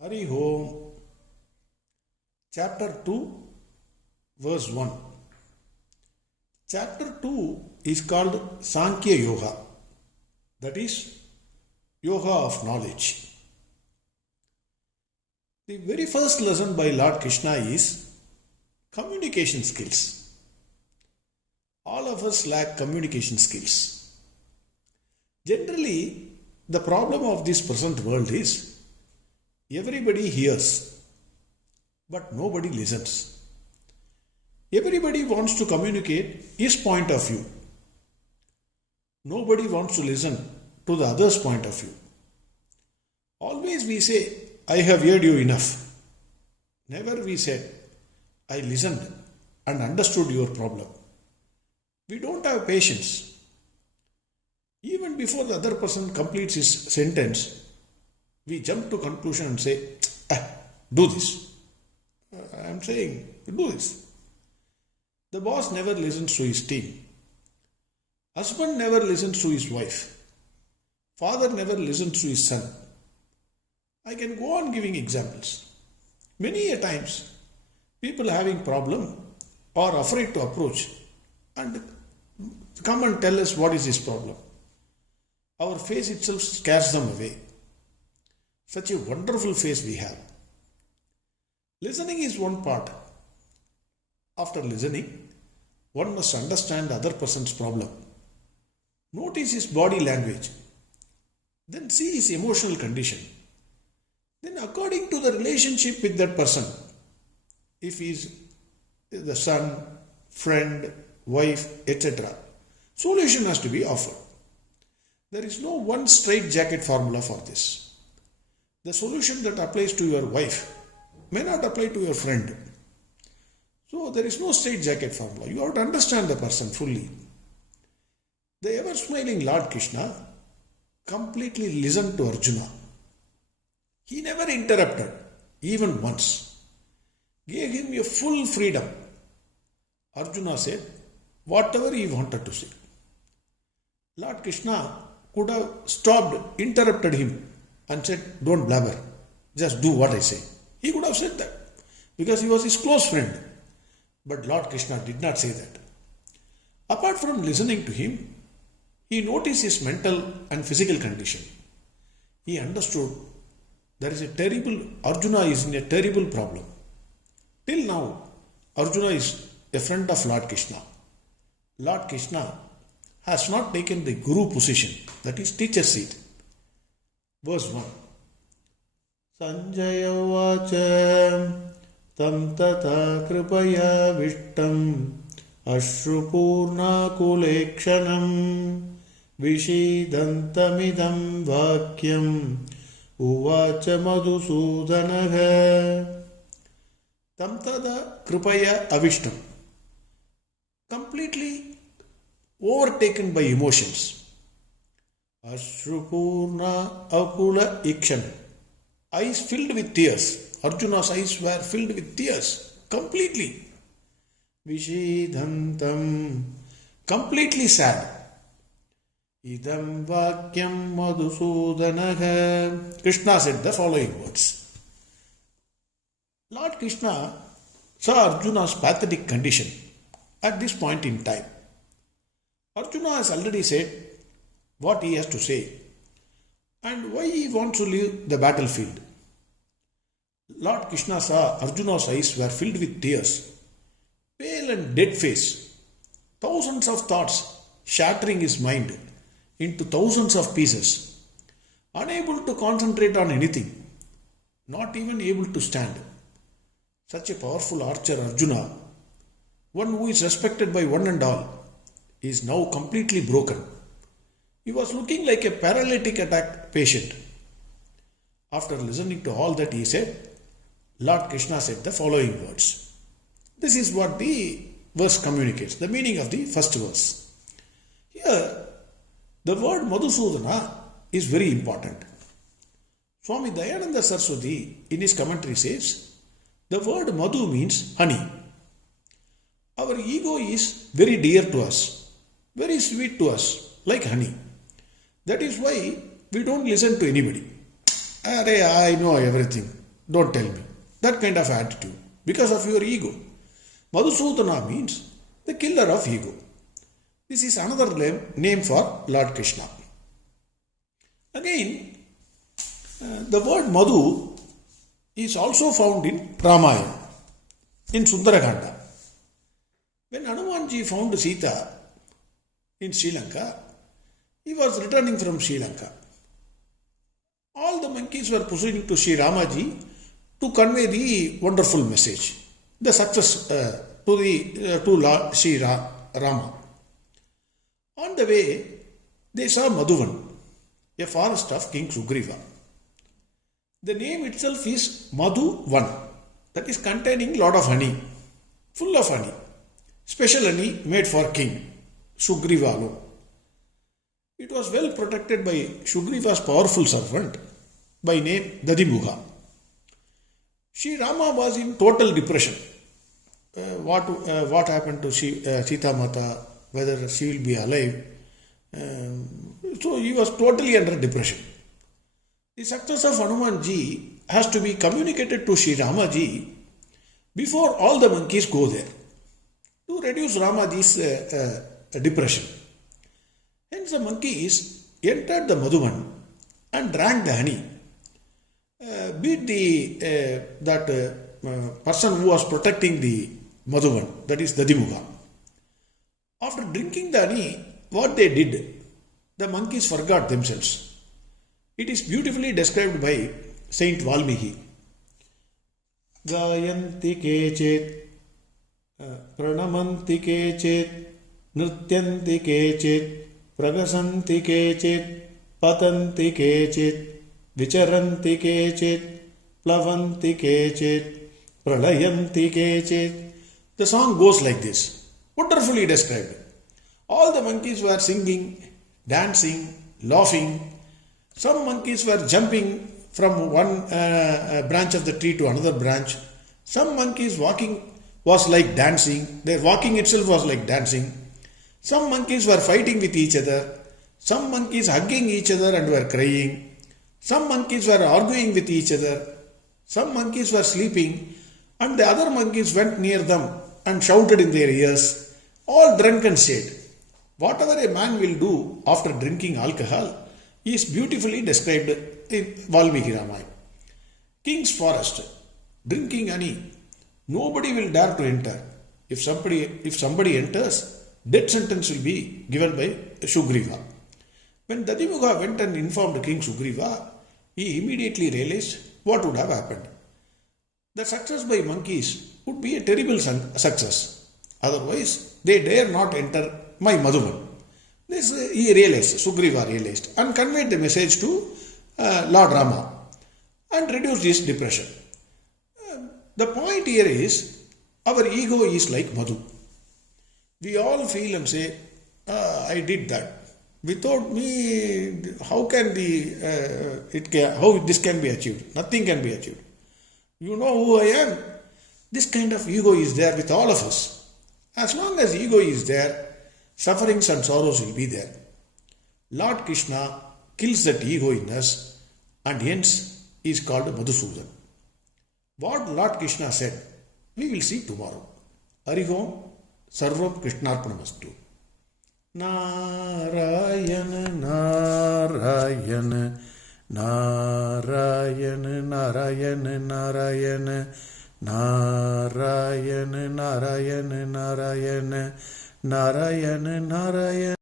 Hari Om, Chapter 2, Verse 1. Chapter 2 is called Sankya Yoga, that is, Yoga of Knowledge. The very first lesson by Lord Krishna is communication skills. All of us lack communication skills. Generally, the problem of this present world is everybody hears, but nobody listens. Everybody wants to communicate his point of view. Nobody wants to listen to the other's point of view. Always we say, I have heard you enough. Never we said, I listened and understood your problem. We don't have patience. Even before the other person completes his sentence, we jump to conclusion and say, do this. I am saying, do this. The boss never listens to his team. Husband never listens to his wife. Father never listens to his son. I can go on giving examples. Many a times, people having problem are afraid to approach and come and tell us what is his problem. Our face itself scares them away. Such a wonderful face we have. Listening is one part. After listening, one must understand the other person's problem. Notice his body language. Then see his emotional condition. Then according to the relationship with that person, if he is the son, friend, wife, etc., solution has to be offered. There is no one straight jacket formula for this. The solution that applies to your wife may not apply to your friend. So there is no straight jacket formula. You have to understand the person fully. The ever smiling Lord Krishna completely listened to Arjuna. He never interrupted, even once. Gave him a full freedom. Arjuna said whatever he wanted to say. Lord Krishna could have stopped, interrupted him and said, don't blabber, just do what I say. He could have said that because he was his close friend. But Lord Krishna did not say that. Apart from listening to him, he noticed his mental and physical condition. He understood Arjuna is in a terrible problem. Till now, Arjuna is a friend of Lord Krishna. Lord Krishna has not taken the guru position, that is teacher seat. Verse 1. Sanjaya vacha tam tata kripaya vishtam ashrupurna kulekshanam vishidantamidam vakyam uvacha madhusudanaha tam tata kripaya avishtam. Completely overtaken by emotions. Ashrupurna akula ikshan. Eyes filled with tears. Arjuna's eyes were filled with tears. Completely. Vishidantam. Completely sad. Idam vakyam madhusudanaha. Krishna said the following words. Lord Krishna saw Arjuna's pathetic condition at this point in time. Arjuna has already said what he has to say and why he wants to leave the battlefield. Lord Krishna saw Arjuna's eyes were filled with tears, pale and dead face, thousands of thoughts shattering his mind into thousands of pieces, unable to concentrate on anything, not even able to stand. Such a powerful archer Arjuna, one who is respected by one and all, is now completely broken. He was looking like a paralytic attack patient. After listening to all that he said, Lord Krishna said the following words. This is what the verse communicates, the meaning of the first verse. Here, the word Madhusudana is very important. Swami Dayananda Saraswati in his commentary says, the word Madhu means honey. Our ego is very dear to us, very sweet to us, like honey. That is why we don't listen to anybody. I know everything. Don't tell me. That kind of attitude. Because of your ego. Madhusudana means the killer of ego. This is another name for Lord Krishna. Again, the word Madhu is also found in Ramayana, in Sundarakanda. When Hanumanji found Sita in Sri Lanka, he was returning from Sri Lanka. All the monkeys were proceeding to Sri Ramaji to convey the wonderful message, the success to Lord Sri Rama. On the way, they saw Madhuvan, a forest of King Sugriva. The name itself is Madhuvan, that is containing lot of honey, full of honey, special honey made for King Sugriva alone. It was well protected by Sugriva's powerful servant by name Dadimugha. Sri Rama was in total depression. What happened to Sita Mata, whether she will be alive. So he was totally under depression. The success of Hanumanji has to be communicated to Sri Ramaji before all the monkeys go there to reduce Ramaji's depression. Hence the monkeys entered the Madhuvan and drank the honey. Beat that person who was protecting the Madhuvan, that is Dadimugha. After drinking the honey, what they did, the monkeys forgot themselves. It is beautifully described by Saint Valmiki. Gayanti kechet, pranamanti kechet, nrityanti kechet, pragasanti kechet, patanti kechet, vicharanti kechet, plavanti kechet, pralayanti kechet. The song goes like this, wonderfully described. All the monkeys were singing, dancing, laughing. Some monkeys were jumping from one branch of the tree to another branch. Some monkeys walking was like dancing. Their walking itself was like dancing. Some monkeys were fighting with each other. Some monkeys hugging each other and were crying. Some monkeys were arguing with each other. Some monkeys were sleeping, and the other monkeys went near them and shouted in their ears, all drunk and said, whatever a man will do after drinking alcohol is beautifully described in Valmiki Ramayana. King's forest, drinking honey, nobody will dare to enter. If somebody enters, death sentence will be given by Sugriva. When Dadimugha went and informed King Sugriva, he immediately realized what would have happened. The success by monkeys would be a terrible success. Otherwise, they dare not enter my Madhuvan. This he realized, Sugriva realized, and conveyed the message to Lord Rama and reduced his depression. The point here is, our ego is like Madhu. We all feel and say, I did that. Without me, how this can be achieved? Nothing can be achieved. You know who I am? This kind of ego is there with all of us. As long as ego is there, sufferings and sorrows will be there. Lord Krishna kills that ego in us and hence is called Madhusudan. What Lord Krishna said, we will see tomorrow. Harihom Sarvam Krishnarpanamastu. Narayana Narayana Narayana Narayana Narayana Narayana Narayana Narayana Narayana Narayana